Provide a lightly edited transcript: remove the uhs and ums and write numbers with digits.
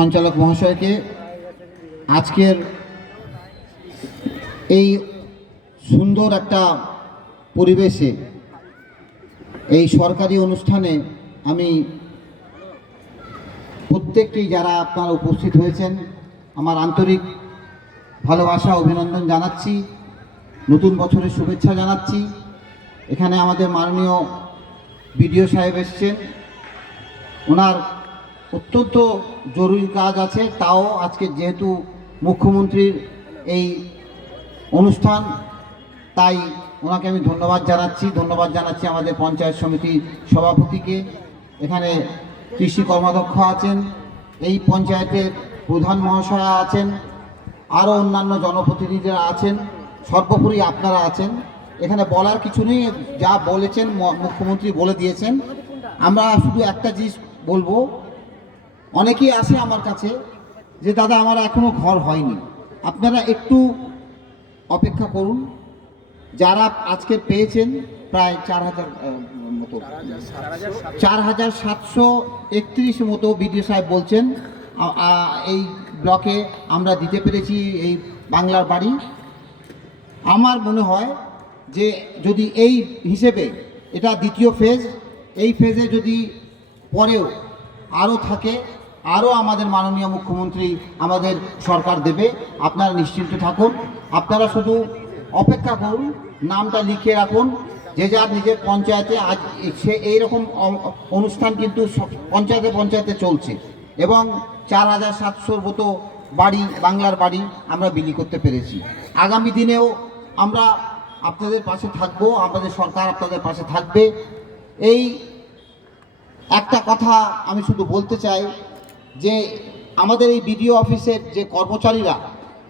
সঞ্চালক মহাশয়কে আজকের এই সুন্দর একটা পরিবেশে এই সরকারি অনুষ্ঠানে আমি প্রত্যেককেই যারা আপনারা উপস্থিত হয়েছেন আমার আন্তরিক ভালোবাসা অভিনন্দন জানাচ্ছি, নতুন বছরের শুভেচ্ছা জানাচ্ছি। এখানে আমাদের মাননীয় বিডিও সাহেব এসছেন, ওনার অত্যন্ত জরুরি কাজ আছে, তাও আজকে যেহেতু মুখ্যমন্ত্রীর এই অনুষ্ঠান তাই ওনাকে আমি ধন্যবাদ জানাচ্ছি আমাদের পঞ্চায়েত সমিতির সভাপতিকে। এখানে কৃষি কর্মাধ্যক্ষ আছেন, এই পঞ্চায়েতের প্রধান মহাশয়া আছেন, আরও অন্যান্য জনপ্রতিনিধিরা আছেন, সর্বোপরি আপনারা আছেন। এখানে বলার কিছু নেই, যা বলেছেন মুখ্যমন্ত্রী বলে দিয়েছেন। আমরা শুধু একটা জিনিস বলবো, অনেকেই আসে আমার কাছে যে দাদা আমার এখনও ঘর হয়নি, আপনারা একটু অপেক্ষা করুন। যারা আজকে পেয়েছেন প্রায় 4,731 মতো বিডিও সাহেব বলছেন এই ব্লকে আমরা দিতে পেরেছি এই বাংলার বাড়ি। আমার মনে হয় যে যদি এই হিসেবে এটা দ্বিতীয় ফেজ, এই ফেজে যদি পরেও আরও থাকে, আরও আমাদের মাননীয় মুখ্যমন্ত্রী আমাদের সরকার দেবে, আপনারা নিশ্চিন্ত থাকুন। আপনারা শুধু অপেক্ষা করুন, নামটা লিখে রাখুন, যে যার নিজের পঞ্চায়েতে। আজ সে এইরকম অনুষ্ঠান কিন্তু পঞ্চায়েতে চলছে এবং 4,700 মতো বাড়ি, বাংলার বাড়ি আমরা বিলি করতে পেরেছি। আগামী দিনেও আমরা আপনাদের পাশে থাকবো, আমাদের সরকার আপনাদের পাশে থাকবে। এই একটা কথা আমি শুধু বলতে চাই যে আমাদের এই বিডিও অফিসের যে কর্মচারীরা